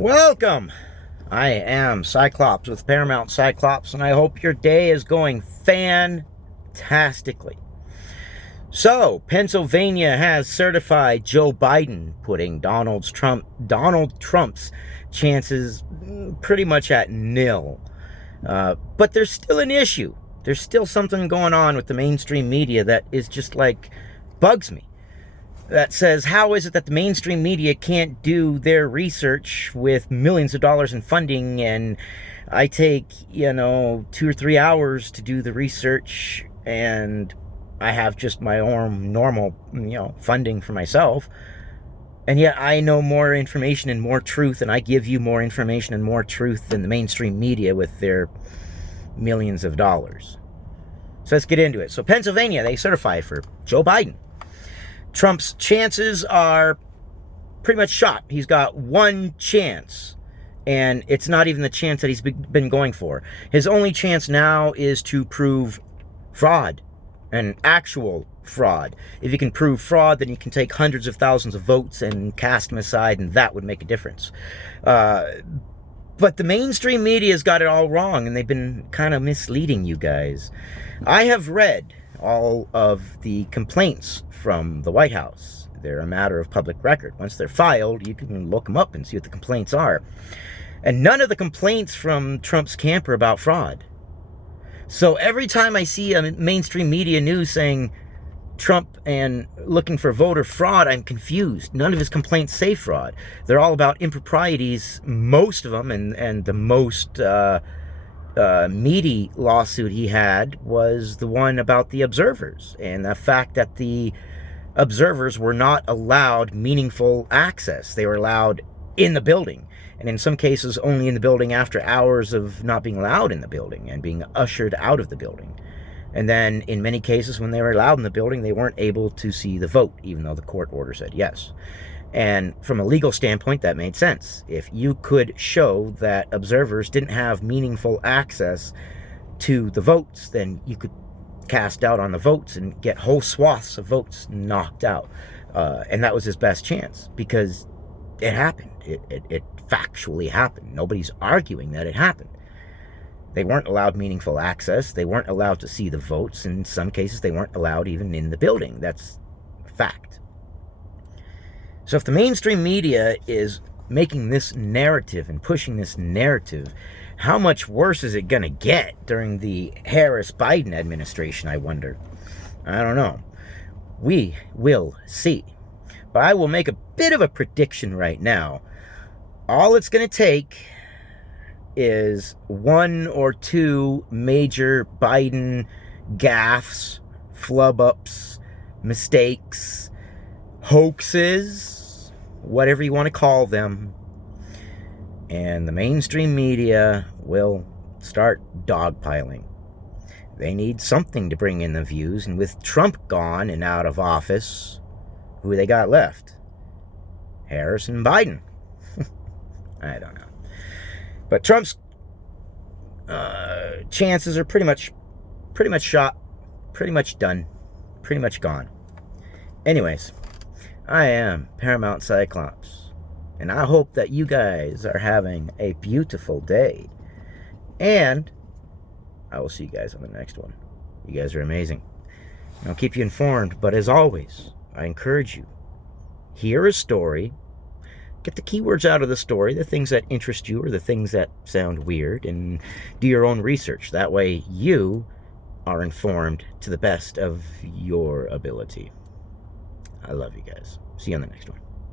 Welcome! I am Cyclops with Paramount Cyclops, and I hope your day is going fantastically. So, Pennsylvania has certified Joe Biden, putting Donald Trump's chances pretty much at nil. But there's still an issue. There's still something going on with the mainstream media that is just like bugs me. That says, how is it that the mainstream media can't do their research with millions of dollars in funding, and I take, 2 or 3 hours to do the research, and I have just my own normal, funding for myself, and yet I know more information and more truth, and I give you more information and more truth than the mainstream media with their millions of dollars. So let's get into it. So Pennsylvania, they certify for Joe Biden. Trump's chances are pretty much shot. He's got one chance, and it's not even the chance that he's been going for. His only chance now is to prove fraud, an actual fraud. If you can prove fraud, then you can take hundreds of thousands of votes and cast them aside, and that would make a difference. But the mainstream media's got it all wrong, and they've been kind of misleading you guys. I have read all of the complaints from the White House. They're a matter of public record. Once they're filed, you can look them up and see what the complaints are. And none of the complaints from Trump's camp are about fraud. So every time I see a mainstream media news saying Trump and looking for voter fraud, I'm confused. None of his complaints say fraud. They're all about improprieties, most of them, and the most meaty lawsuit he had was the one about the observers and the fact that the observers were not allowed meaningful access. They were allowed in the building, and in some cases only in the building after hours of not being allowed in the building and being ushered out of the building. And then in many cases when they were allowed in the building, they weren't able to see the vote, even though the court order said yes. And from a legal standpoint, that made sense. If you could show that observers didn't have meaningful access to the votes, then you could cast doubt on the votes and get whole swaths of votes knocked out. And that was his best chance, because it happened. It factually happened. Nobody's arguing that it happened. They weren't allowed meaningful access. They weren't allowed to see the votes. In some cases, they weren't allowed even in the building. That's fact. So if the mainstream media is making this narrative and pushing this narrative, how much worse is it going to get during the Harris-Biden administration, I wonder? I don't know. We will see. But I will make a bit of a prediction right now. All it's going to take is 1 or 2 major Biden gaffes, flub-ups, mistakes, hoaxes, whatever you want to call them, and the mainstream media will start dogpiling. They need something to bring in the views, and with Trump gone and out of office, who they got left? Harris and Biden. I don't know. But Trump's chances are pretty much shot, pretty much done, pretty much gone. Anyways, I am Paramount Cyclops, and I hope that you guys are having a beautiful day. And I will see you guys on the next one. You guys are amazing. I'll keep you informed, but as always, I encourage you, hear a story, get the keywords out of the story, the things that interest you or the things that sound weird, and do your own research. That way you are informed to the best of your ability. I love you guys. See you on the next one.